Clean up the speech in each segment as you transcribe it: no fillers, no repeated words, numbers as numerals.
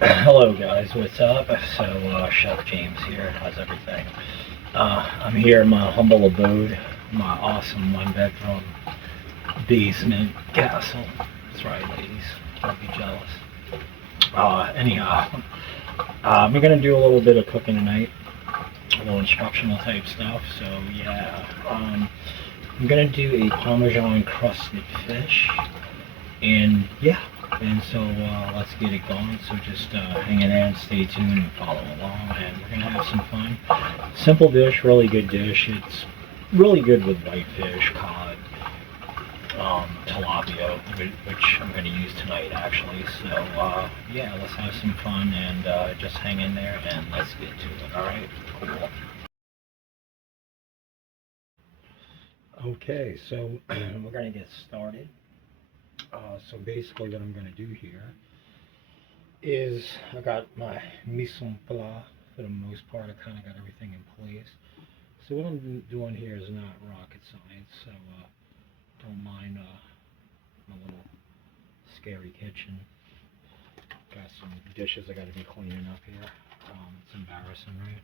Hello guys, what's up? Chef James here. How's everything? I'm here in my humble abode, my awesome one-bedroom basement castle. That's right, ladies. Don't be jealous. Anyhow, we're gonna do a little bit of cooking tonight, a little instructional type stuff. So yeah, I'm gonna do a Parmesan-crusted fish, and yeah, and so let's get it going. So just hang in there and stay tuned and follow along, and we're gonna have some fun. Simple dish, really good dish. It's really good with whitefish, cod, tilapia, which I'm gonna use tonight actually. So yeah, let's have some fun and just hang in there and let's get to it. All right, cool. Okay, so we're gonna get started. So basically, what I'm gonna do here is I got my mise en place for the most part. I kind of got everything in place. So what I'm doing here is not rocket science. So don't mind my little scary kitchen. Got some dishes I got to be cleaning up here. It's embarrassing, right?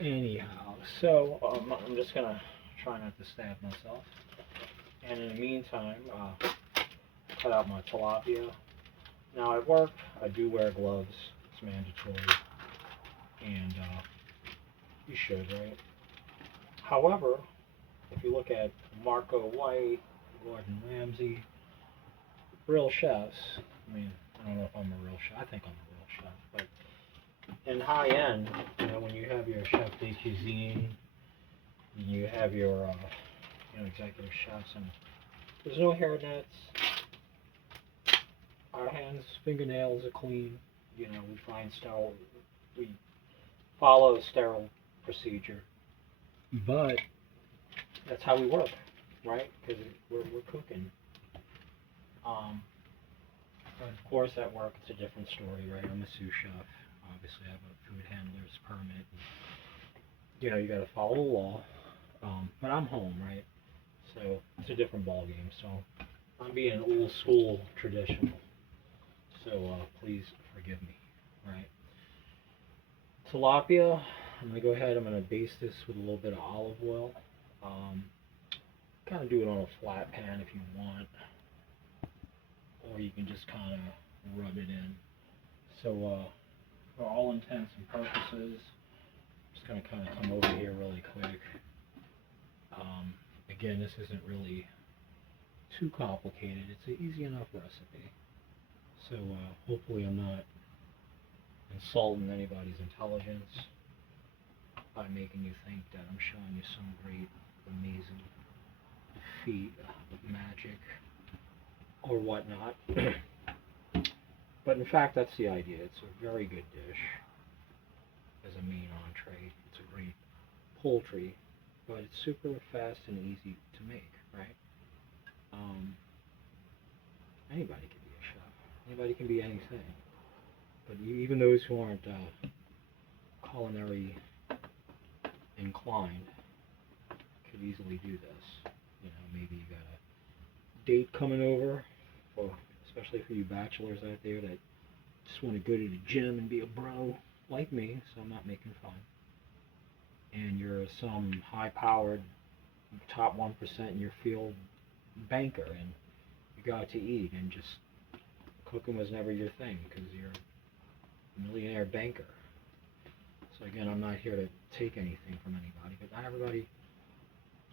Anyhow, so I'm just gonna try not to stab myself. And in the meantime, cut out my tilapia. Now at work, I do wear gloves. It's mandatory, and you should, right? However, if you look at Marco White, Gordon Ramsay, real chefs. I mean, I don't know if I'm a real chef. I think I'm a real chef, but in high end, when you have your chef de cuisine, you have your executive chefs, and there's no hair nets. Our hands, fingernails are clean. We find sterile. We follow a sterile procedure, but that's how we work, right? Because we're cooking. Um, but of course, at work, it's a different story, right? I'm a sous chef. Obviously, I have a food handler's permit. You got to follow the law. But I'm home, right? So it's a different ball game. So I'm being old school traditional. So please forgive me, right? Tilapia. I'm gonna go ahead. I'm gonna baste this with a little bit of olive oil. Um, Kind of do it on a flat pan if you want, or you can just kind of rub it in. So for all intents and purposes, I'm just gonna kind of come over here really quick. Again, this isn't really too complicated. It's an easy enough recipe. So hopefully I'm not insulting anybody's intelligence by making you think that I'm showing you some great, amazing feat of magic or whatnot. But in fact, that's the idea. It's a very good dish as a main entree. It's a great poultry, but it's super fast and easy to make, right? Um, Anybody can be a chef. Anybody can be anything. But even those who aren't culinary inclined could easily do this. Maybe you got a date coming over, or especially for you bachelors out there that just want to go to the gym and be a bro like me, so I'm not making fun. And you're some high-powered top 1% in your field banker, and you got to eat, and just cooking was never your thing because you're a millionaire banker. So again, I'm not here to take anything from anybody, but not everybody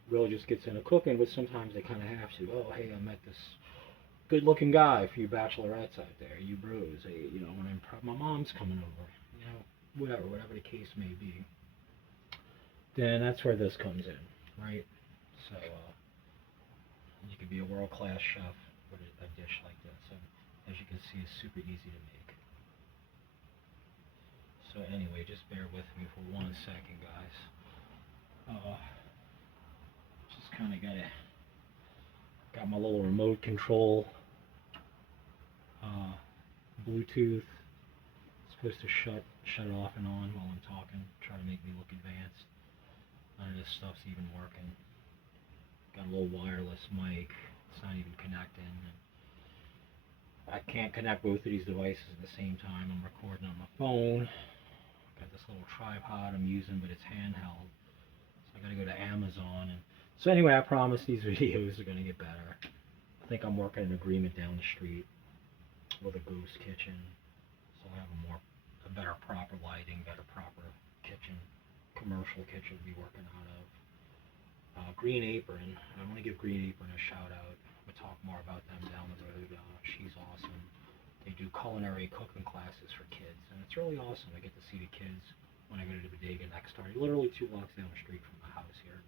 really just gets into cooking, but sometimes they kind of have to. Oh, hey, I met this good-looking guy for you bachelorettes out there, you bros. Hey, when my mom's coming over, whatever the case may be. Then that's where this comes in, right? So you can be a world-class chef with a dish like this, and as you can see, it's super easy to make. So anyway, just bear with me for 1 second, guys. Just kind of got my little remote control, uh, Bluetooth. It's supposed to shut it off and on while I'm talking, try to make me look advanced. None of this stuff's even working. Got a little wireless mic. It's not even connecting. I can't connect both of these devices at the same time. I'm recording on my phone. Got this little tripod I'm using, but it's handheld. So I gotta go to Amazon. And so anyway, I promise these videos are gonna get better. I think I'm working an agreement down the street with a ghost kitchen, so I have a better proper lighting, better proper kitchen, commercial kitchen to be working out of. Green Apron. I want to give Green Apron a shout out. We'll talk more about them down the road. She's awesome. They do culinary cooking classes for kids, and it's really awesome. I get to see the kids when I go to the bodega next door. Literally 2 blocks down the street from the house here,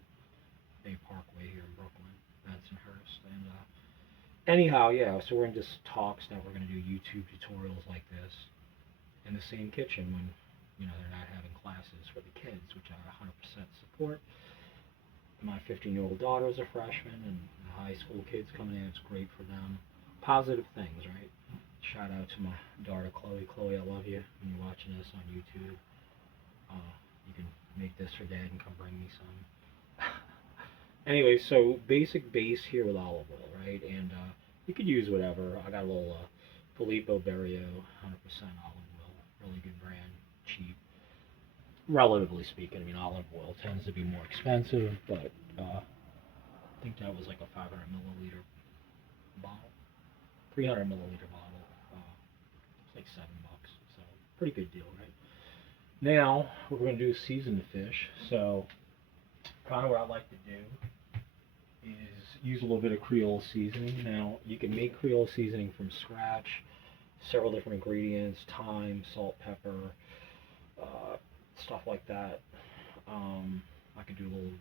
Bay Parkway here in Brooklyn, Bensonhurst. And anyhow, yeah. So we're in just talks that we're going to do YouTube tutorials like this in the same kitchen when they're not having classes for the kids, which I 100% support. My 15-year-old daughter is a freshman, and the high school kids coming in, it's great for them. Positive things, right? Shout out to my daughter, Chloe. Chloe, I love you. When you're watching this on YouTube, you can make this for Dad and come bring me some. Anyway, so basic base here with olive oil, right? And you could use whatever. I got a little Filippo Berrio, 100% olive oil, really good brand, cheap. Relatively speaking, I mean, olive oil tends to be more expensive, but I think that was like a 500 milliliter bottle, 300 milliliter bottle. It's like $7, so pretty good deal, right? Now what we're going to do is season the fish. So kind of what I like to do is use a little bit of Creole seasoning. Now you can make Creole seasoning from scratch, several different ingredients: thyme, salt, pepper. Stuff like that. I could do a little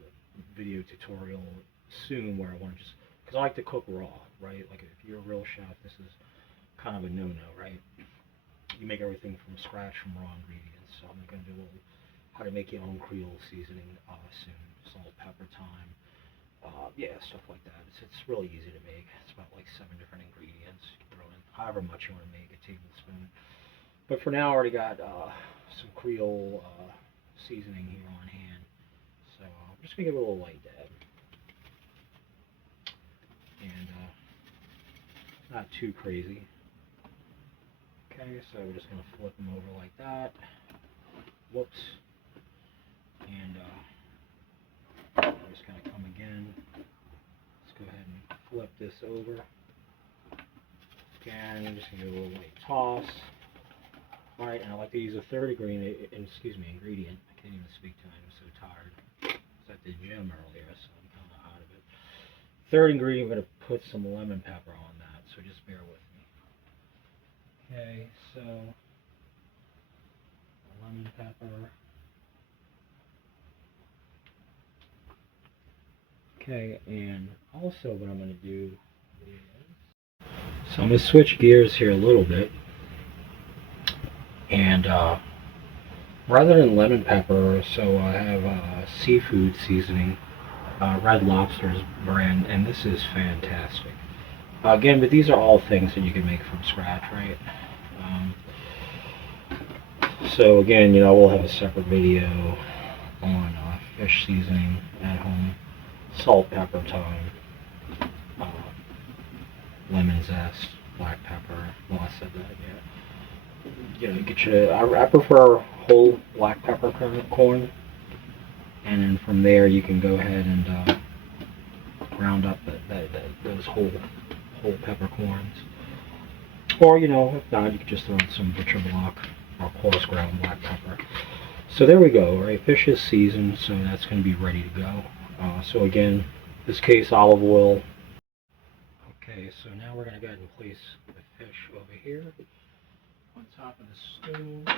video tutorial soon where I want to just, because I like to cook raw, right? Like if you're a real chef, this is kind of a no-no, right? You make everything from scratch from raw ingredients. So I'm going to do a little how to make your own Creole seasoning soon. Salt, pepper, thyme, yeah, stuff like that. It's really easy to make. It's about like 7 different ingredients. You can throw in however much you want to make, a tablespoon. But for now, I already got some Creole seasoning here on hand. So I'm just going to give it a little light dab. And not too crazy. Okay, so we're just going to flip them over like that. Whoops. And we're just going to come again. Let's go ahead and flip this over. Again, I'm just going to give it a little light toss. Alright, and I like to use a third ingredient. I can't even speak tonight, I'm so tired. I was at the gym earlier, so I'm kind of out of it. Third ingredient, I'm going to put some lemon pepper on that, so just bear with me. Okay, so lemon pepper. Okay, and also what I'm going to do is, so I'm going to switch gears here a little bit. And rather than lemon pepper, so I have seafood seasoning, Red Lobster's brand, and this is fantastic. Again, but these are all things that you can make from scratch, right? So again, we'll have a separate video on fish seasoning at home, salt, pepper, thyme, lemon zest, black pepper. Well, I said that, yeah. I prefer whole black pepper corn, and then from there you can go ahead and ground up those whole peppercorns. Or if not, you can just throw in some butcher block or coarse ground black pepper. So there we go. Right, fish is seasoned, so that's going to be ready to go. So again, this case olive oil. Okay, so now we're going to go ahead and place the fish over here on top of the stove.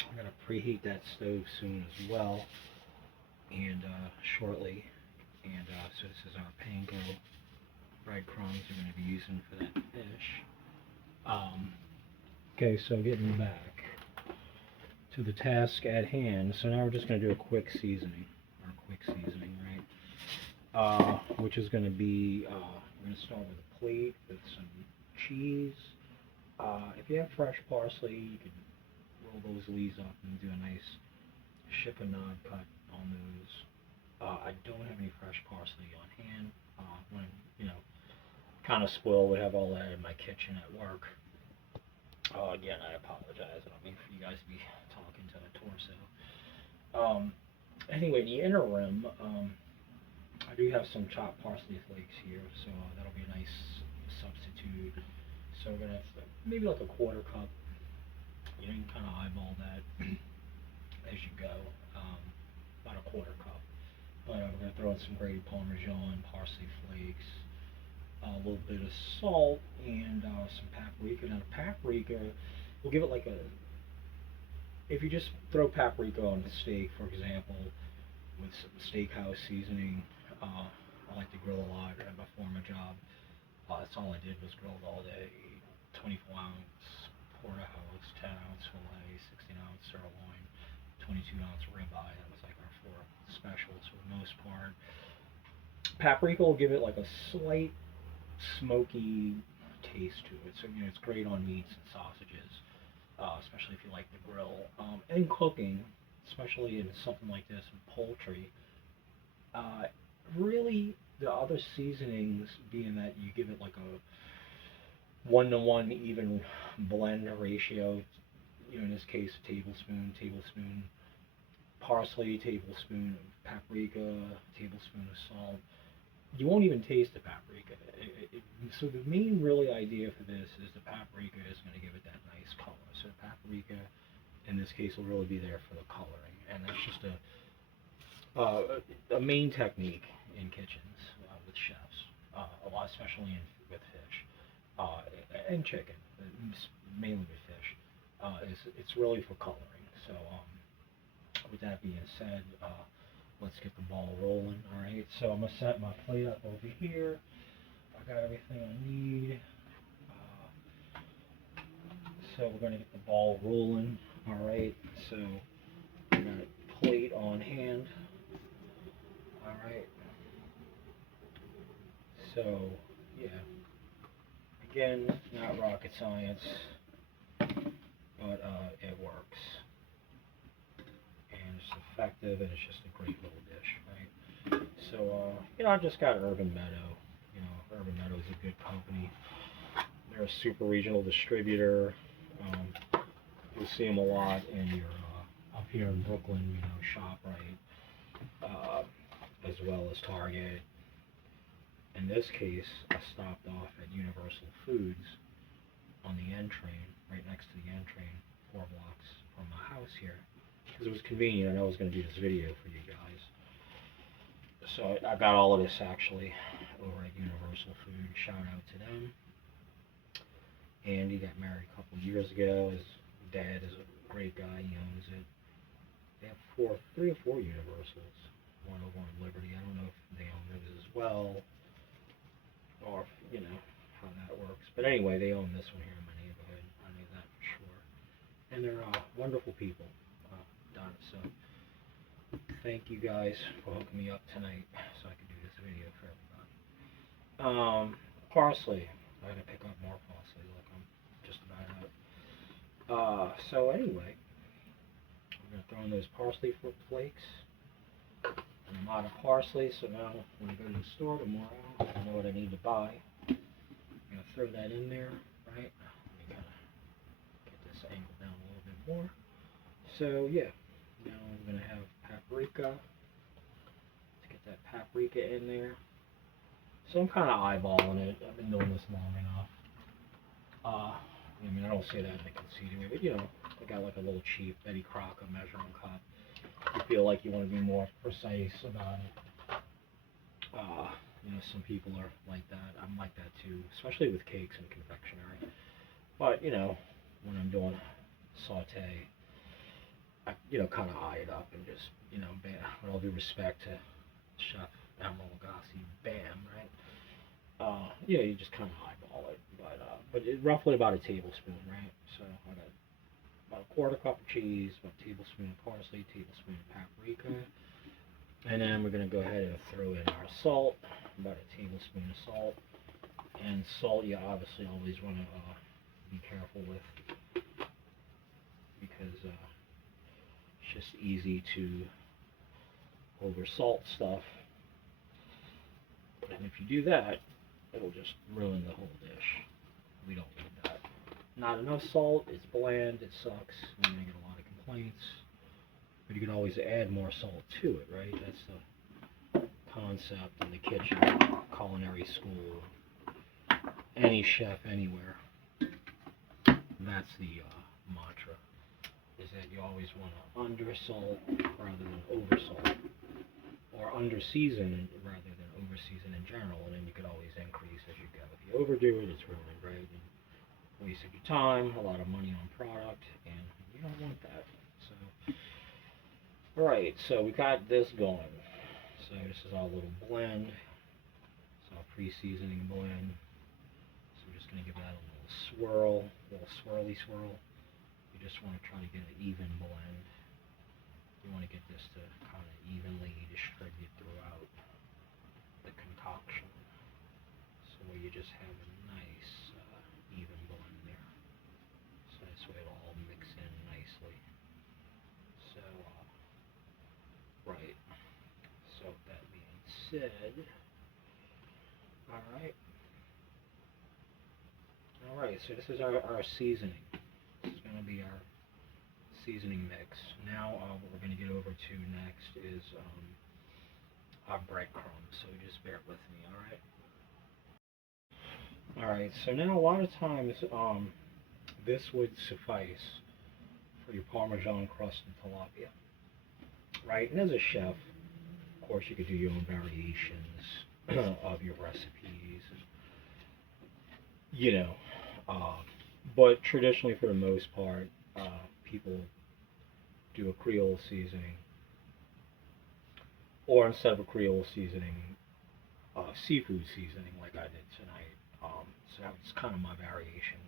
I'm going to preheat that stove soon as well, and shortly. And so this is our panko breadcrumbs we're going to be using for that fish. Okay, so getting back to the task at hand. So now we're just going to do a quick seasoning, right? Which is going to be, we're going to start with a plate with some cheese. If you have fresh parsley, you can roll those leaves up and do a nice chiffonade cut on those. I don't have any fresh parsley on hand. When kind of spoiled. We have all that in my kitchen at work. Again, I apologize. I don't mean for you guys to be talking to a torso. Anyway, the interim, I do have some chopped parsley flakes here, so that'll be a nice substitute. So we're gonna have maybe like a quarter cup. You know, you can kind of eyeball that as you go. About a quarter cup. But we're gonna throw in some grated Parmesan, parsley flakes, a little bit of salt, and some paprika. Now the paprika, we'll give it like a. If you just throw paprika on the steak, for example, with some steakhouse seasoning, I like to grill a lot at my former job. That's all I did was grilled all day. 24-ounce porterhouse, 10-ounce fillet, 16-ounce sirloin, 22-ounce ribeye. That was like our four specials for the most part. Paprika will give it like a slight smoky taste to it. So, you know, it's great on meats and sausages, especially if you like to grill. And cooking, especially in something like this, in poultry, really the other seasonings being that you give it like a 1-to-1 even blend ratio. You know, in this case, a tablespoon parsley, tablespoon of paprika, tablespoon of salt. You won't even taste the paprika. So the main really idea for this is the paprika is going to give it that nice color. So the paprika, in this case, will really be there for the coloring, and that's just a main technique in kitchens with chefs, a lot, especially with fish and chicken, mainly with fish. It's really for coloring. So with that being said, let's get the ball rolling. All right. So I'm gonna set my plate up over here. I got everything I need. So we're gonna get the ball rolling. All right. So I got a plate on hand. All right. So yeah. Again, not rocket science, but it works. And it's effective, and it's just a great little dish, right? So, you know, I just got Urban Meadow. You know, Urban Meadow is a good company. They're a super regional distributor. You'll see them a lot in your, up here in Brooklyn, you know, ShopRite, as well as Target. In this case, I stopped off at Universal Foods on the N train, right next to the N train, 4 blocks from my house here. Because it was convenient. I know I was going to do this video for you guys. So I got all of this actually over at Universal Food. Shout out to them. Andy got married a couple years ago. His dad is a great guy. He owns it. They have 3 or 4 Universals. One over on Liberty. I don't know if they own those as well, or you know how that works. But anyway, they own this one here in my neighborhood. I knew that for sure. And they're wonderful people. Done. So thank you guys for hooking me up tonight so I could do this video for everybody. Parsley. I gotta pick up more parsley. Look, I'm just about out. So anyway, I'm gonna throw in those parsley flakes. And I'm out of parsley, so now when I go to the store tomorrow, I know what I need to buy. I'm gonna throw that in there, right? Let me kind of get this angle down a little bit more. So yeah, now I'm gonna have paprika. Let's get that paprika in there. So I'm kind of eyeballing it. I've been doing this long enough. I mean, I don't say that in a conceited way, but you know, I got like a little cheap Betty Crocker measuring cup. You feel like you want to be more precise about it. You know, some people are like that. I'm like that too, especially with cakes and confectionery. But you know, when I'm doing saute, I kind of eye it up and just bam. With all due respect to Chef Emerald Lagasse, bam, right? You just kind of eyeball it, but roughly about a tablespoon, right? So I got about a quarter cup of cheese, about a tablespoon of parsley, tablespoon of paprika, and then we're going to go ahead and throw in our salt, about a tablespoon of salt. And salt you obviously always want to be careful with, because it's just easy to over salt stuff. And if you do that, it'll just ruin the whole dish. We don't need that. Not enough salt, it's bland, it sucks, we're gonna get a lot of complaints. But you can always add more salt to it, right? That's the concept in the kitchen, culinary school, any chef anywhere. That's the mantra, is that you always want to under-salt rather than over-salt, or under-season rather than over-season in general, and then you could always increase as you go. If you overdo it, it's ruined, right? And wasted your time, a lot of money on product, and you don't want that. So, alright, so we got this going. So this is our little blend. It's our pre-seasoning blend. So we're just going to give that a little swirl, a little swirly swirl. You just want to try to get an even blend. You want to get this to kind of evenly distribute throughout the concoction. So where you just have a nice even blend there. So this way it'll all mix in nicely. So, right. So that being said, alright. Alright, so this is our seasoning. This is going to be our seasoning mix. Now what we're going to get over to next is our breadcrumbs. So just bear with me, alright? Alright, so now a lot of times this would suffice for your Parmesan-Crusted Tilapia. Right, and as a chef, of course you could do your own variations of your recipes, and, you know, but traditionally for the most part, people do a Creole seasoning, or instead of a Creole seasoning, seafood seasoning like I did tonight. So that's kind of my variation.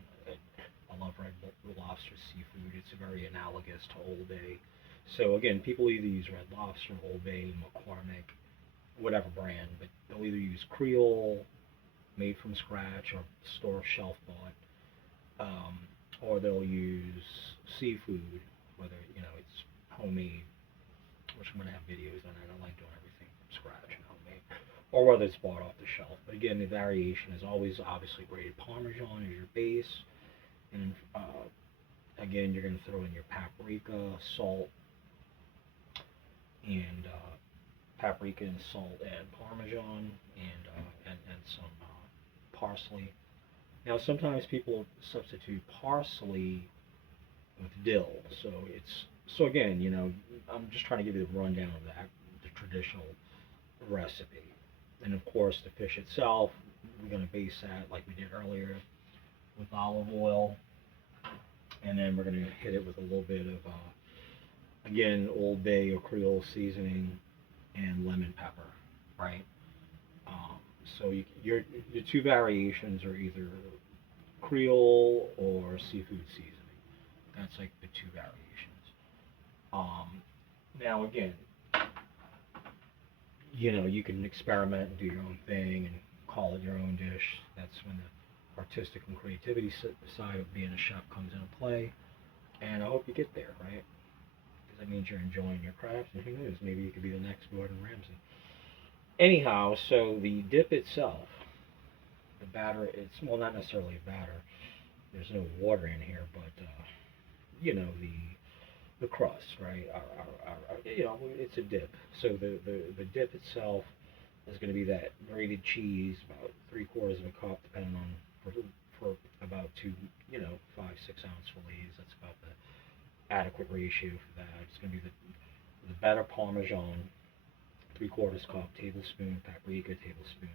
I love red lobster seafood. It's very analogous to Old Bay. So again, people either use Red Lobster, Old Bay, McCormick, whatever brand, but they'll either use Creole, made from scratch, or store shelf bought, or they'll use seafood, whether it's homemade, which I'm gonna have videos on it. I like doing everything from scratch and homemade, or whether it's bought off the shelf. But again, the variation is always obviously grated Parmesan as your base, and again, you're gonna throw in your paprika, salt, and paprika and salt and Parmesan and some parsley. Now sometimes people substitute parsley with dill, so again, I'm just trying to give you the rundown of the traditional recipe. And of course the fish itself, we're going to base that like we did earlier with olive oil, and then we're going to hit it with a little bit of again, Old Bay or Creole seasoning and lemon pepper, right? So your two variations are either Creole or seafood seasoning. That's like the two variations. Now again, you can experiment and do your own thing and call it your own dish. That's when the artistic and creativity side of being a chef comes into play. And I hope you get there, right? That means you're enjoying your craft, and who knows, maybe you could be the next Gordon Ramsay. Anyhow, so the dip itself, the batter, it's, well, not necessarily a batter, there's no water in here, but, the crust, right, it's a dip. So the dip itself is going to be that grated cheese, about 3/4 of a cup, depending on, for about two, 5-6 ounce fillets, that's about the adequate ratio for that. It's going to be the batter Parmesan, 3/4 cup, tablespoon paprika, tablespoon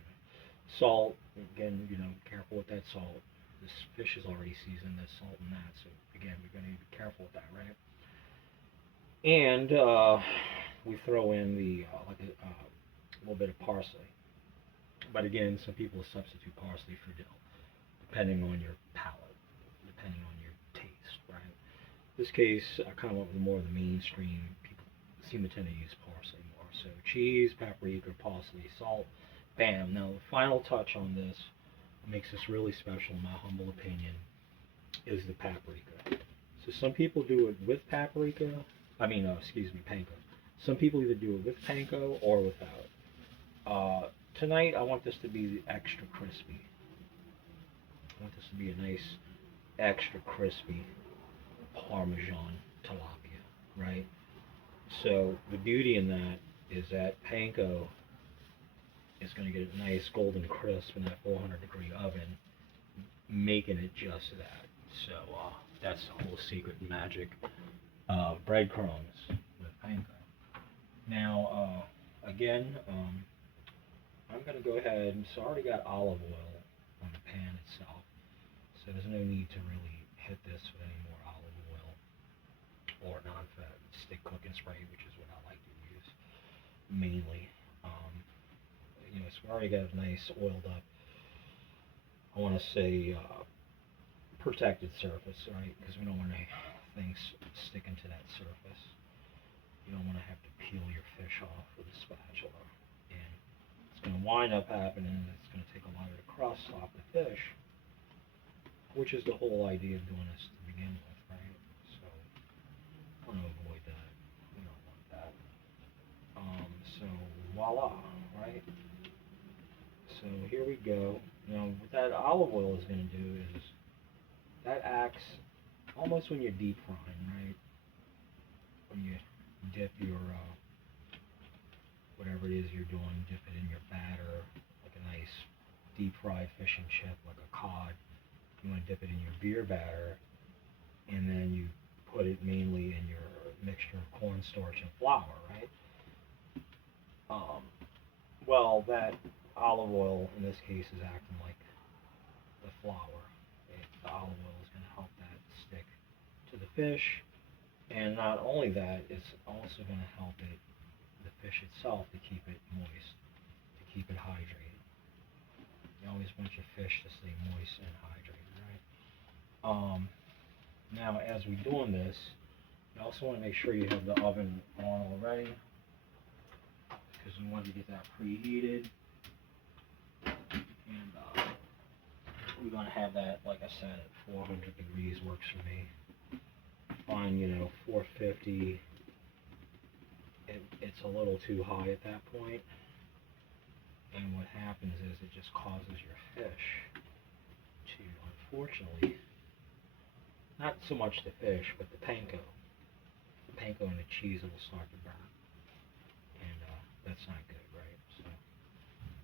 salt. Again, careful with that salt. This fish is already seasoned. There's salt in that, so again, we're going to be careful with that, right? And we throw in the a little bit of parsley. But again, some people substitute parsley for dill, depending on your palate, depending on your taste, right? In this case, I kind of went with more of the mainstream. People seem to tend to use parsley more. So cheese, paprika, parsley, salt, bam. Now the final touch on this, what makes this really special in my humble opinion, is the paprika. So some people do it with paprika, panko. Some people either do it with panko or without. tonight I want this to be extra crispy. I want this to be a nice, extra crispy Parmesan tilapia, right? So the beauty in that is that panko is going to get a nice golden crisp in that 400-degree oven, making it just that. So that's the whole secret magic of breadcrumbs with panko. Now, again, I'm going to go ahead, so I already got olive oil on the pan itself, so there's no need to really hit this with any more olive oil or non-fat stick cooking spray, which is what I like to use mainly. So we already got a nice oiled up, I want to say protected surface, right? Because we don't want any things sticking to that surface. You don't want to have to peel your fish off with a spatula, and it's going to wind up happening. It's going to take a lot of the crust off the fish, which is the whole idea of doing this to begin with, right? So I want to avoid that. We don't want that. So voila, right? So here we go. Now what that olive oil is going to do is that acts almost when you're deep frying, right? When you dip your whatever it is you're doing, dip it in your batter, like a nice deep fried fish and chip, like a cod. You want to dip it in your beer batter, and then you put it mainly in your mixture of cornstarch and flour, right? Well, that olive oil in this case is acting like the flour. The olive oil is going to help that stick to the fish, and not only that, it's also going to help the fish itself to keep it moist, to keep it hydrated. You always want your fish to stay moist and hydrated, right? Now, as we're doing this, you also want to make sure you have the oven on already, because we want to get that preheated. And we're going to have that, like I said, at 400 degrees works for me. Fine, 450, it's a little too high at that point. And what happens is it just causes your fish to, unfortunately, not so much the fish, but the panko. The panko and the cheese will start to burn. And that's not good, right? So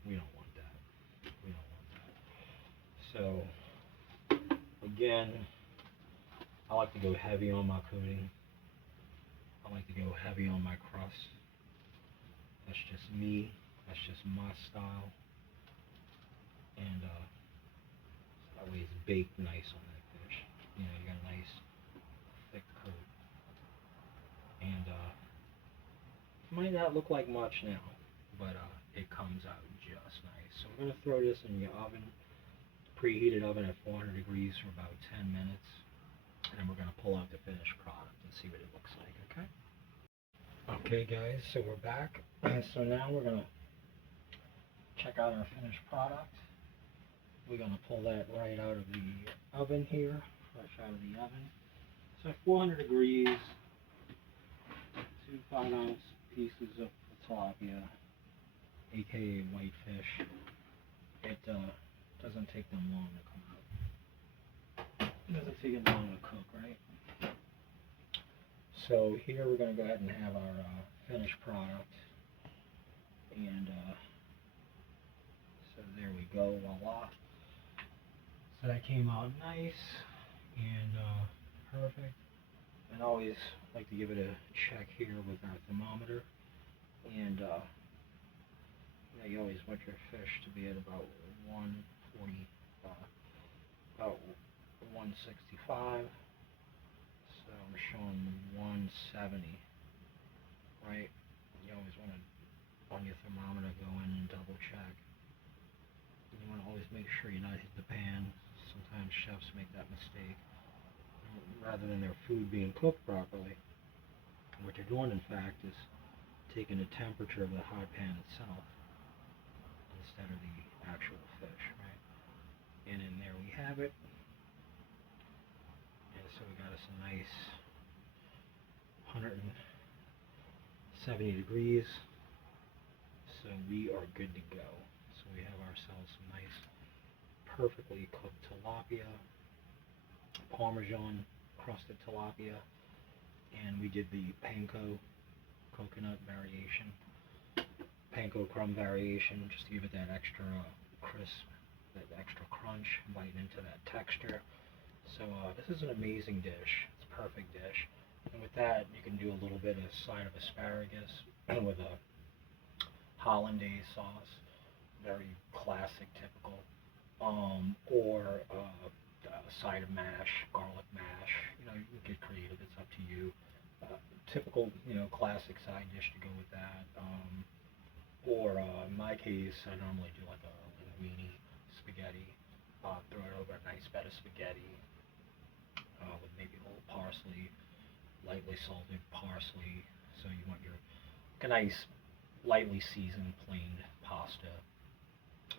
we don't want that. We don't want that. So again, I like to go heavy on my coating. I like to go heavy on my crust. That's just me. That's just my style. And that way it's baked nice on that fish. You got a nice thick coat. And it might not look like much now, but it comes out just nice. So I'm going to throw this in your oven, preheated oven at 400 degrees for about 10 minutes. And then we're going to pull out the finished product and see what it looks like, okay? Okay guys, so we're back. So now we're going to check out our finished product. We're going to pull that right out of the oven here, fresh out of the oven. So at 400 degrees, 2 5-ounce pieces of tilapia, aka whitefish. It doesn't take them long to come out. It doesn't take it long to cook, right? So here we're going to go ahead and have our finished product. And so there we go, voila. So that came out nice and perfect. And I always like to give it a check here with our thermometer. And you always want your fish to be at about 140, about 165. So I'm showing 170, right? You always want to, on your thermometer, go in and double check. You want to always make sure you're not hitting the pan. Sometimes chefs make that mistake. Rather than their food being cooked properly, what they're doing, in fact, is taking the temperature of the hot pan itself instead of the actual fish, right? And then there we have it. And so we got us a nice 170 degrees. So we are good to go. ourselves some nice, perfectly cooked tilapia, Parmesan-Crusted Tilapia, and we did the panko coconut variation, panko crumb variation, just to give it that extra crisp, that extra crunch, bite into that texture. So this is an amazing dish. It's a perfect dish. And with that, you can do a little bit of side of asparagus with a hollandaise sauce, very classic, typical, or a side of mash, garlic mash. You know, you can get creative. It's up to you. Typical, you know, classic side dish to go with that. Or in my case, I normally do like a linguine spaghetti. Throw it over a nice bed of spaghetti with maybe a little parsley, lightly salted parsley. So you want your like a nice, lightly seasoned plain pasta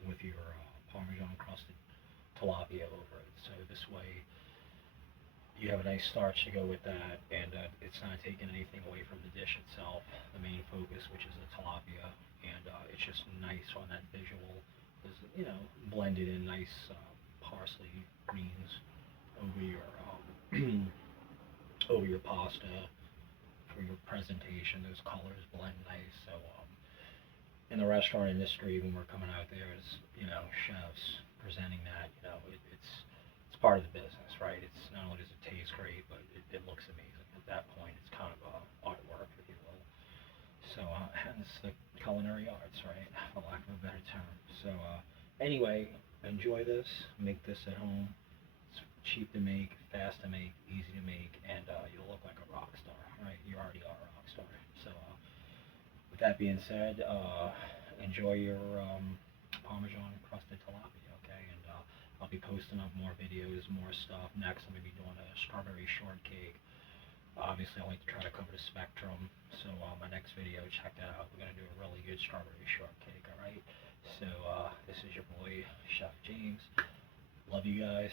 with your Parmesan crusted tilapia over it. So this way you have a nice starch to go with that, and it's not taking anything away from the dish itself, the main focus, which is the tilapia, and it's just nice on that visual. Is, you know, blended in nice parsley greens over your over your pasta for your presentation. Those colors blend nice. So in the restaurant industry, when we're coming out there as, you know, chefs presenting that, you know, it's part of the business, right? It's not only does it taste great, but it looks amazing. At that point, it's kind of artwork, if you will. So hence the culinary arts, right? For lack of a better term. So anyway, enjoy this. Make this at home. It's cheap to make, fast to make, easy to make, and you'll look like a rock star, right? You already are a rock star. So with that being said, enjoy your Parmesan-Crusted Tilapia, okay? And I'll be posting up more videos, more stuff. Next, I'm going to be doing a strawberry shortcake. Obviously, I like to try to cover the spectrum. So my next video, check that out. We're going to do a really good strawberry shortcake, all right? So this is your boy, Chef James. Love you guys.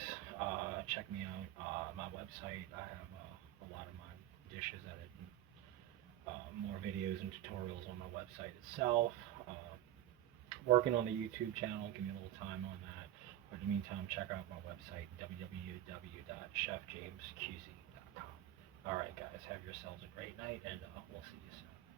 Check me out. My website, I have a lot of my dishes that more videos and tutorials on my website itself. Working on the YouTube channel, give me a little time on that. But in the meantime, check out my website, www.chefjamesqc.com. Alright guys, have yourselves a great night, and we'll see you soon.